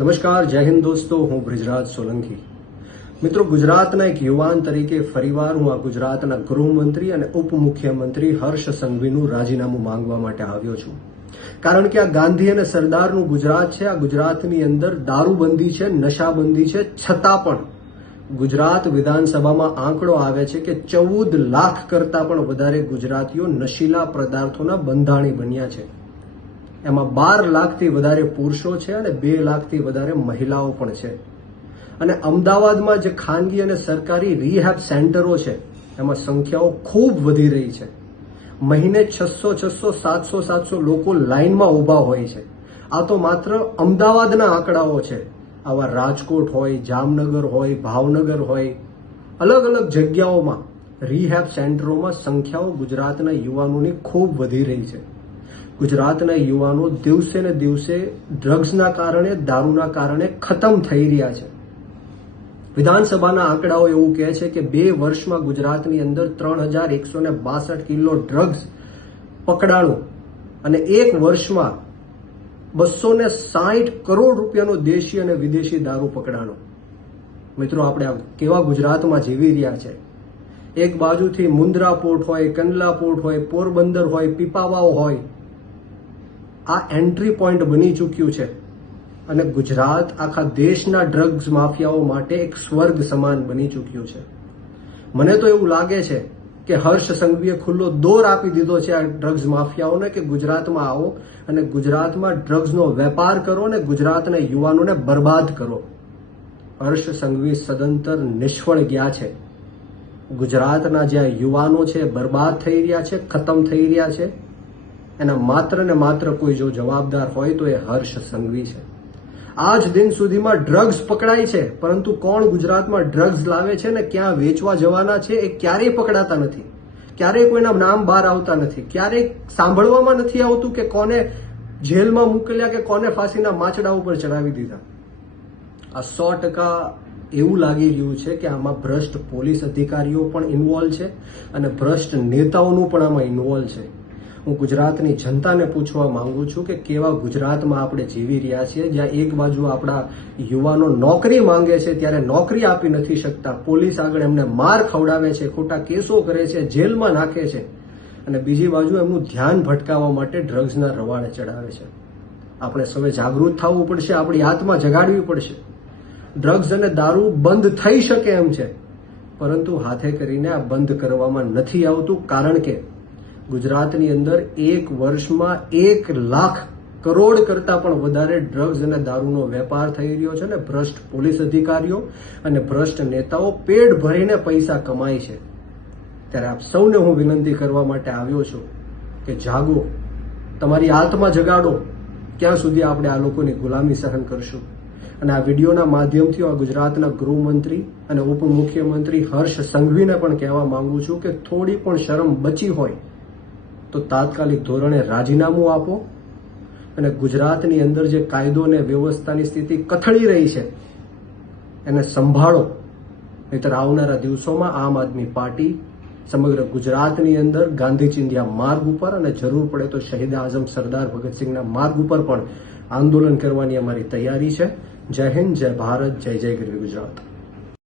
નમસ્કાર, જય હિન્દ દોસ્તો. હું બ્રિજરાજ સોલંકી. મિત્રો, ગુજરાતના એક યુવાન તરીકે ફરીવાર હું આ ગુજરાતના ગૃહમંત્રી અને ઉપમુખ્યમંત્રી હર્ષ સંઘવીનું રાજીનામું માંગવા માટે આવ્યો છું. કારણ કે આ ગાંધી અને સરદારનું ગુજરાત છે. આ ગુજરાતની અંદર દારૂબંધી છે, નશાબંધી છે, છતાં પણ ગુજરાત વિધાનસભામાં આંકડો આવે છે કે 14 લાખ કરતા પણ વધારે ગુજરાતીઓ નશીલા પદાર્થોના બંધાણી બન્યા છે. એમાં 12 લાખથી વધારે પુરુષો છે અને 2 લાખથી વધારે મહિલાઓ પણ છે. અને અમદાવાદમાં જે ખાનગી અને સરકારી રિહેબ સેન્ટરો છે એમાં સંખ્યાઓ ખૂબ વધી રહી છે. મહિને 600 700 લોકો લાઇનમાં ઊભા હોય છે. આ તો માત્ર અમદાવાદના આંકડાઓ છે. આવા રાજકોટ હોય, જામનગર હોય, ભાવનગર હોય, અલગ અલગ જગ્યાઓમાં રિહેબ સેન્ટરોમાં સંખ્યાઓ ગુજરાતના યુવાનોની ખૂબ વધી રહી છે. ગુજરાતના યુવાનો દિવસે ને દિવસે ડ્રગ્સના કારણે, દારૂના કારણે ખતમ થઈ રહ્યા છે. વિધાનસભાના આંકડાઓ એવું કહે છે કે 2 વર્ષમાં ગુજરાતની અંદર 3162 કિલો ડ્રગ્સ પકડાણું અને 1 વર્ષમાં 260 કરોડ રૂપિયાનો દેશી અને વિદેશી દારૂ પકડાણો. મિત્રો, આપણે કેવા ગુજરાતમાં જીવી રહ્યા છે. એક બાજુથી મુન્દ્રા પોર્ટ હોય, કંડલા પોર્ટ હોય, પોરબંદર હોય, પીપાવાવ હોય, આ એન્ટ્રી પોઈન્ટ બની ચૂક્યું છે. અને ગુજરાત આખા દેશના ડ્રગ્સ માફિયાઓ માટે એક સ્વર્ગ સમાન બની ચૂક્યું છે. મને તો એવું લાગે છે કે હર્ષ સંઘવીએ ખુલ્લો દોર આપી દીધો છે આ ડ્રગ્સ માફિયાઓને કે ગુજરાતમાં આવો અને ગુજરાતમાં ડ્રગ્સનો વેપાર કરો અને ગુજરાતના યુવાનોને બરબાદ કરો. હર્ષ સંઘવી સદંતર નિષ્ફળ ગયા છે. ગુજરાતના જે યુવાનો છે બરબાદ થઈ રહ્યા છે, ખતમ થઈ રહ્યા છે. એના માત્ર ને માત્ર કોઈ જો જવાબદાર હોય તો એ હર્ષ સંઘવી છે. આજ દિન સુધીમાં ડ્રગ્સ પકડાય છે, પરંતુ કોણ ગુજરાતમાં ડ્રગ્સ લાવે છે ને ક્યાં વેચવા જવાના છે એ ક્યારેય પકડાતા નથી. ક્યારેય કોઈના નામ બહાર આવતા નથી. ક્યારેય સાંભળવામાં નથી આવતું કે કોને જેલમાં મોકલ્યા કે કોને ફાંસીના માચડા ઉપર ચડાવી દીધા. આ 100% એવું લાગી રહ્યું છે કે આમાં ભ્રષ્ટ પોલીસ અધિકારીઓ પણ ઇન્વોલ્વ છે અને ભ્રષ્ટ નેતાઓનું પણ આમાં ઇન્વોલ્વ છે. હું ગુજરાતની જનતાને પૂછવા માંગુ છું કે કેવા ગુજરાતમાં આપણે જીવી રહ્યા છીએ, જ્યાં એક બાજુ આપણા યુવાનો નોકરી માંગે છે ત્યારે નોકરી આપી નથી શકતા, પોલીસ આગળ એમને માર ખવડાવે છે, ખોટા કેસો કરે છે, જેલમાં નાખે છે, અને બીજી બાજુ એમનું ધ્યાન ભટકાવવા માટે ડ્રગ્સના રવાડે ચડાવે છે. આપણે સૌએ જાગૃત થવું પડશે, આપણી આત્મા જગાડવી પડશે. ડ્રગ્સ અને દારૂ બંધ થઈ શકે એમ છે, પરંતુ હાથે કરીને આ બંધ કરવામાં નથી આવતું. કારણ કે ગુજરાતની અંદર 1 વર્ષમાં 1 લાખ કરોડ કરતા પણ વધારે ડ્રગ્સ અને દારૂનો વેપાર થઈ રહ્યો છે અને ભ્રષ્ટ પોલીસ અધિકારીઓ અને ભ્રષ્ટ નેતાઓ પેટ ભરીને પૈસા કમાય છે. ત્યારે આપ સૌને હું વિનંતી કરવા માટે આવ્યો છું કે જાગો, તમારી આત્મા જગાડો. ક્યાં સુધી આપણે આ લોકોની ગુલામી સહન કરશું? અને આ વિડીયોના માધ્યમથી આ ગુજરાતના ગૃહમંત્રી અને ઉપમુખ્યમંત્રી હર્ષ સંઘવીને પણ કહેવા માંગુ છું કે થોડી પણ શરમ બચી હોય તો તાત્કાલિક ધોરણે રાજીનામું આપો અને ગુજરાતની અંદર જે કાયદો અને વ્યવસ્થાની સ્થિતિ કથળી રહી છે એને સંભાળો. નહીંતર આવનારા દિવસોમાં આમ આદમી પાર્ટી સમગ્ર ગુજરાતની અંદર ગાંધી ચિંધ્યા માર્ગ ઉપર અને જરૂર પડે તો શહીદ આઝમ સરદાર ભગતસિંહના માર્ગ ઉપર પણ આંદોલન કરવાની અમારી તૈયારી છે. જય હિન્દ, જય ભારત, જય જય ગરવી ગુજરાત.